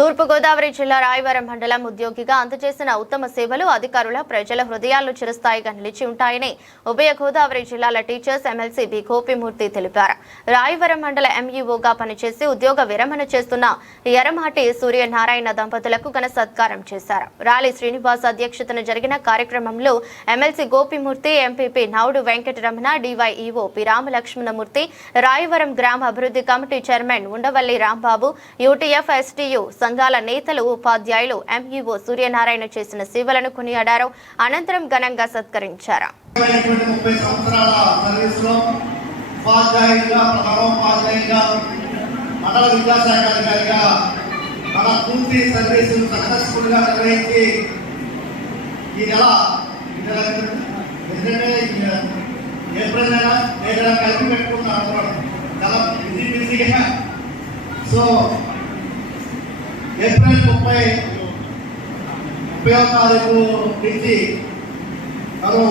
తూర్పుగోదావరి జిల్లా రాయవరం మండలం ఉద్యోగిగా అందజేసిన ఉత్తమ సేవలు అధికారుల ప్రజల హృదయాల్లో చిరస్థాయిగా నిలిచి ఉంటాయని ఉభయ గోదావరి జిల్లాల టీచర్స్ ఎమ్మెల్సీ బి గోపిమూర్తి తెలిపారు. రాయవరం మండల ఎంఈఓగా పనిచేసి ఉద్యోగ విరమణ చేస్తున్న ఎరమాటి సూర్యనారాయణ దంపతులకు ఘన సత్కారం చేశారు. రాలి శ్రీనివాస్ అధ్యక్షతన జరిగిన కార్యక్రమంలో MLC Gopimurthy, MPP Naudu Venkataramana, DYEO P Ramalakshmanamurthy, Rayavaram గ్రామ అభివృద్ధి committee chairman Undavalli Rambabu, UTF STU సంఘాల నేతలు, ఉపాధ్యాయులు ఎంఈఓ సూర్యనారాయణ చేసిన సేవలను కొనియాడారు. అనంతరం ఘనంగా సత్కరించారు. ఏప్రిల్ 30వ తారీఖు నుంచి మనం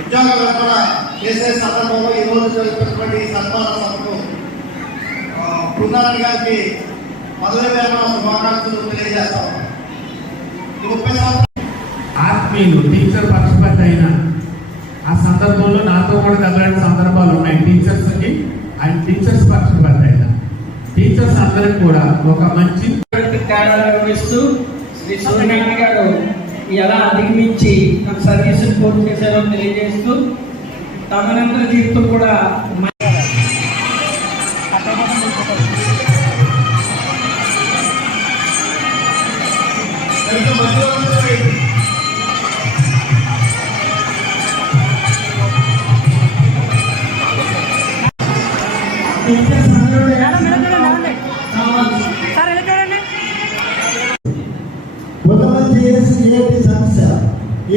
ఉద్యోగ విరమణ చేసే సందర్భంలో ఈరోజు జరుగుతున్నటువంటి సన్మాన సభకు బృందారాయణ గారికి పదవి విరమణ శుభాకాంక్షలు తెలియజేస్తాం. ఆత్మీయులు టీచర్ పక్షపాతి అయిన ఆ సందర్భంలో నాతో కూడా తగ్గని సందర్భాలు ఉన్నాయి. టీచర్స్కి అండ్ టీచర్స్ పక్షపాతి అయిన టీచర్స్ అందరికి కూడా ఒక మంచి నిర్వహిస్తూ శ్రీ సూర్యనారాయణ గారు ఎలా అధిగమించి తమ సర్వీసులు పూర్తి చేశారో తెలియజేస్తూ తమనంతర జీవితం కూడా సమస్య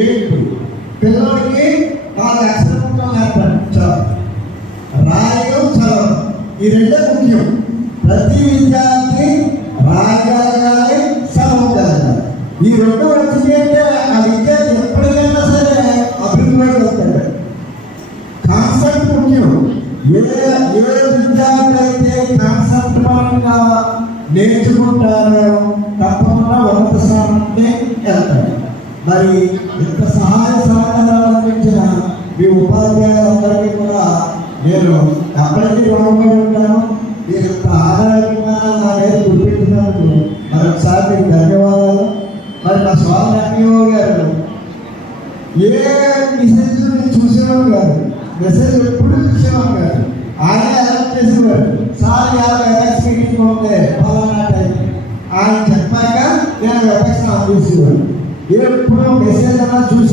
ఏంటి? పిల్లలకి 4 అక్షరములు ఏర్పడించాలి. రాయడం, చదవడం ఈ రెండే ముఖ్యం. ప్రతి విద్యార్థి రాయగలగాలి, చదవగలగాలి. ఈ రెండు వచ్చింది అంటే ఆ విద్యార్థి ఎప్పటికైనా సరే అభివృద్ధి అవుతాడు. కాన్సెప్ట్ ముఖ్యం. ఏ విద్యార్థి అయితే కాన్సెప్ట్ పరంగా నేర్చుకుంటారో తప్పకుండా ఉన్నత స్థానానికి వెళ్తారు. మరి ఇంత సహాయ సహకారాలు అందించిన మీ ఉపాధ్యాయులందరికీ కూడా నేను ఎప్పటికీ రుణపడి ఉంటాను. మీరు ఇంత ఆధారంగా నా మీద గుర్తించినందుకు మరొకసారి మీకు ధన్యవాదాలు. మరి మా స్వామి ఎంఈఓ గారు ఏ మెసేజ్ నేను చూసేవాడు కాదు, మెసేజ్ ఎప్పుడు చూసేవాడు కాదు. ఆయన అలర్ట్ చేసేవాడు, సార్ వెబెక్స్ మీటింగ్ ఉంటే ఫలానా టైం ఆయన చెప్పాక నేను వెబెక్స్ ఆన్ చేసేవాడు. ఎప్పుడు మెసేజ్ అన్నా చూసి